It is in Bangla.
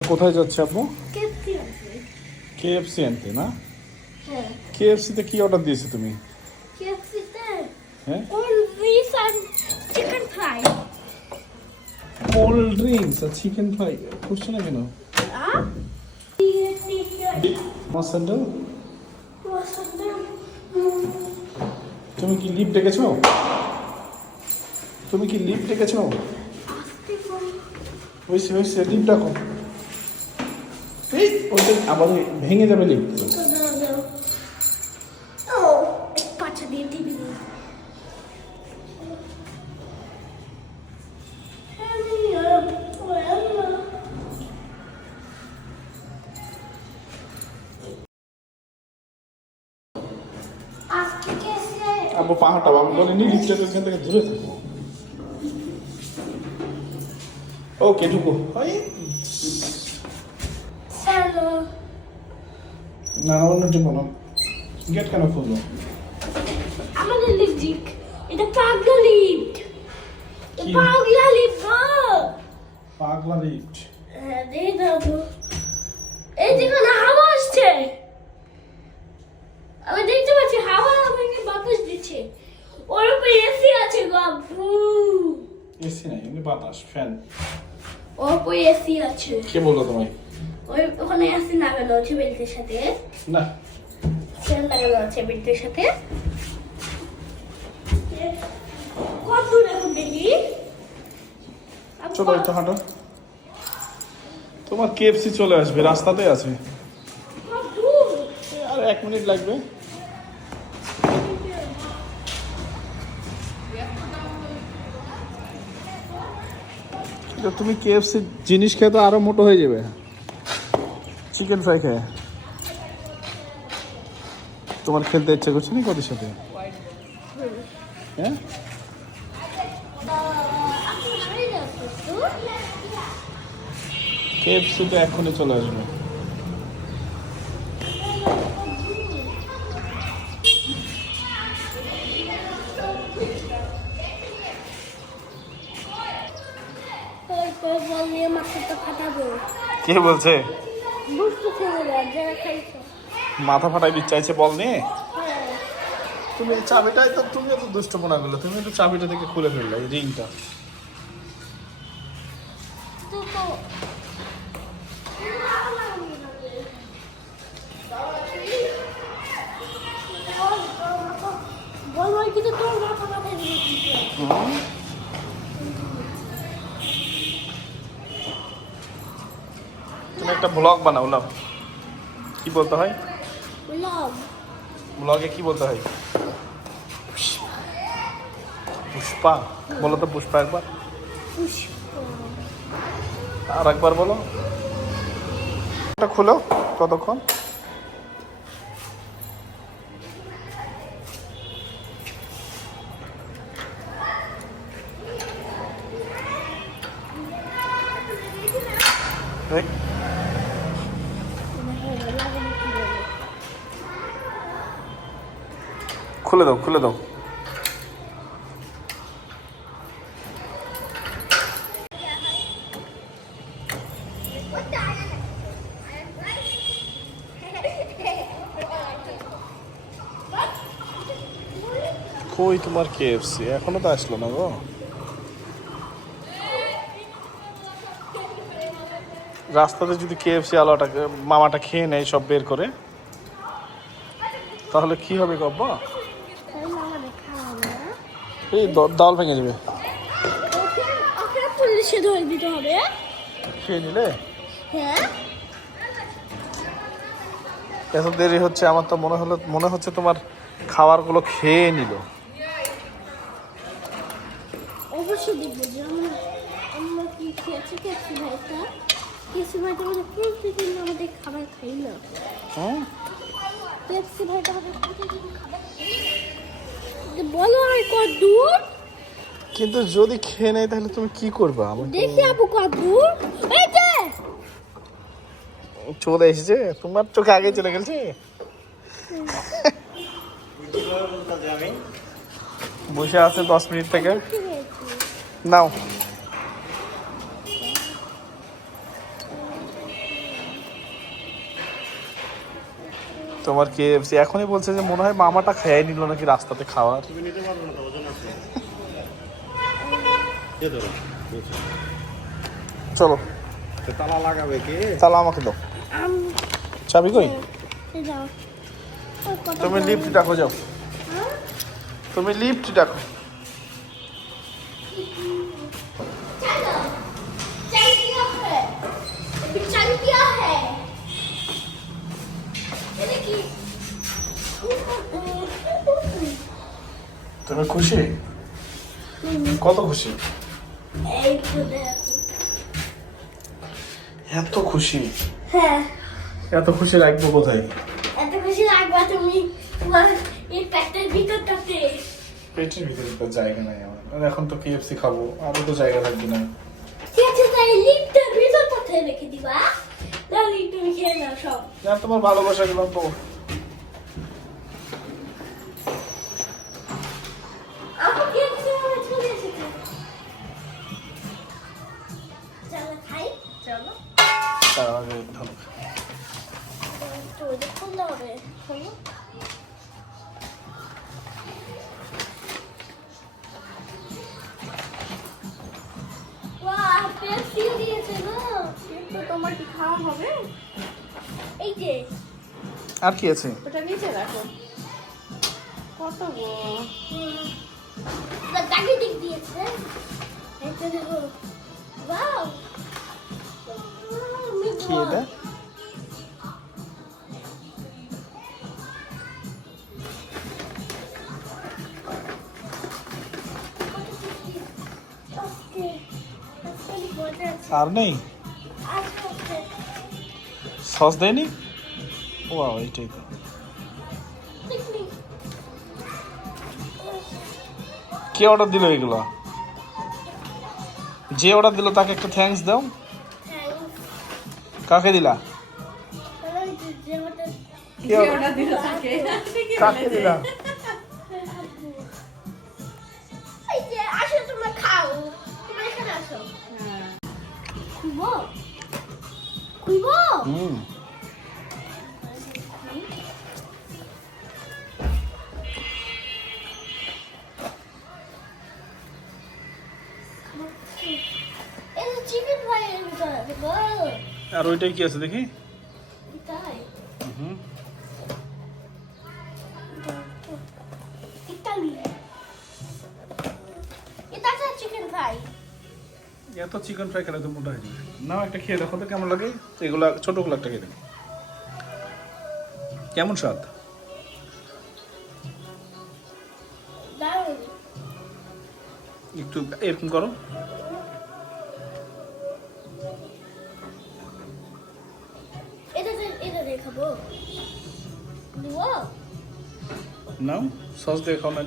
কোথায় যাচ্ছে আপু? কেএফসি আনতে না? হ্যাঁ। কেএফসিতে কি অর্ডার দিয়েছ তুমি? হ্যাঁ? কোল্ড ড্রিঙ্কস আর চিকেন ফ্রাই। কোল্ড ড্রিঙ্কস আর চিকেন ফ্রাই? করছ না কেন? আমার তুমি কি লিপ ডেকেছো? তুমি কি লিপ ডেকেছো? হয়েছে হয়েছে লিপ ডাকো এই ওটা আবার ভেঙে যাবে কেসে আবু পাহাড়টা আমি বলিনি লিপটা এখান থেকে দূরে থাকো ওকে ঢুকো। ওই হ্যালো। না অন্য ঢুকো না গেট কেন খুলবো আমাদের লিপস্টিক এটা পাগলা কি? পাগলা লিফট পাগলা লিফট হ্যাঁ দিয়ে দেবো এই যেখানে হাওয়া আসছে। আমি দেখতে পাচ্ছি হাওয়া আমাকে বাতাস দিচ্ছে। ওর উপরে এসি আছে বাবু এসি নাই এমনি বাতাস ফ্যান ওর উপরে এসি আছে। কে বলল তোমায়? ওই ওখানে আছে সাথে? না। লাগানো আছে বেল্টের সাথে? কত দূর এখন দেখি চলো একটু হাঁটো। তোমার কেএফসি চলে আসবে রাস্তাতে আছে। আর এক মিনিট লাগবে। তুমি কেএফসি জিনিস খেয়ে তো আরও মোটো হয়ে যাবে। চিকেন ফ্রাই খায়। তোমার খেলতে ইচ্ছে করছে না কদের সাথে? হ্যাঁ? এখনই চলে আসবে। কে বলছে? মাথা ফাটাই চাইছে বল নিয়ে হ্যাঁ তুমি এই চাবিটাই তো তুমি তো দুষ্টপনা করলে তুমি একটু চাবিটা থেকে খুলে ফেললে এই রিংটা তো তো বল বল কিন্তু তোর মাথা মাথায় দিয়ে দিচ্ছে তুমি একটা ব্লগ বানাও না কি বলতে হয়? লাভ ব্লগে কি বলতে হয়? পুষ্পা। বলো তো পুষ্পা একবার। পুষ্প। আর একবার বলো। এটা খুলো কতক্ষণ এই, খুলে দাও খুলে দাও। কই তোমার কেএফসি এখনও তো আসলো না গো। রাস্তাতে যদি কেএফসি আলোটাকে মামাটা খেয়ে নেয় সব বের করে, তাহলে কি হবে গব্বা এই দাল ভেঙে যাবে পুলিশে ধরে দিতে হবে। খেয়ে নিলে? হ্যাঁ। এত দেরি হচ্ছে আমার তো মনে হলো মনে হচ্ছে তোমার খাবারগুলো খেয়ে নিল। অবশ্যই দেখব যে আমরা আমরা কি খেয়েছি কেসি ভাইটা। কেসি ভাইটা আমাদের প্রতিদিন আমাদের খাবার খাই না। হুম? পেপসি ভাইটা আমাদের প্রতিদিন খাবার খাই না। বলো আর কত দূর কিন্তু যদি খেয়ে নেয় তাহলে তুমি কি করবে? আমার দেখি আপু কত দূর এই যে! চলে এসেছে। তোমার চোখে আগে চলে গেছে। বসে আছে দশ মিনিট থেকে। নাও। তোমার কেএফসি এখনই বলছে যে মনে হয় মামাটা খেয়ে নিল নাকি রাস্তাতে খাওয়ার। তুমি নিতে পারবে না ওজন আছে। চলো। তালা লাগাবে কি? তালা আমাকে দাও। চাবি কই? কত তুমি লিফট ডাকো যাও। হ্যাঁ? তুমি লিফট ডাকো। তুমি খুশি? কত খুশি? এত খুশি। হ্যাঁ এত খুশি রাখব কোথায়? এত খুশি লাগবে তুমি এই প্যাকেটের ভিতরটাতে পেটের ভিতরে তো জায়গা নাই আমার। এখন তো কেএফসি খাব আরও তো জায়গা থাকবে না। আছে তাই লিপটার ভিতরটাতে রেখে দিবা। তুমি খেয়ে নাও সব। আর তোমার ভালোবাসা গেলাম তো। এই যে। আর কি আছে? ওটা নিচে রাখো। কত গো? প্রাকৃতিক দিয়েছে। এটা দেখো। ওয়াও কি এটা? আর নেই? সস দেয়নি? ও এইটাই তো। কে অর্ডার দিল এগুলো? যে অর্ডার দিল তাকে একটা থ্যাঙ্কস দাও। কাকে দিলা? কে ওটা দিল তাকে। কাকে দিলা? খুইবো? খুইবো? হুম। আর ওইটাই কি আছে দেখি? হুম। এত চিকেন ফ্রাই খেলে তো মোটা হয়ে যাবে। নাও একটা খেয়ে দেখো তো কেমন লাগে। এগুলা ছোটগুলো একটা খেয়ে কেমন স্বাদ? একটু এরকম করো। নাও সস দিয়ে খাও না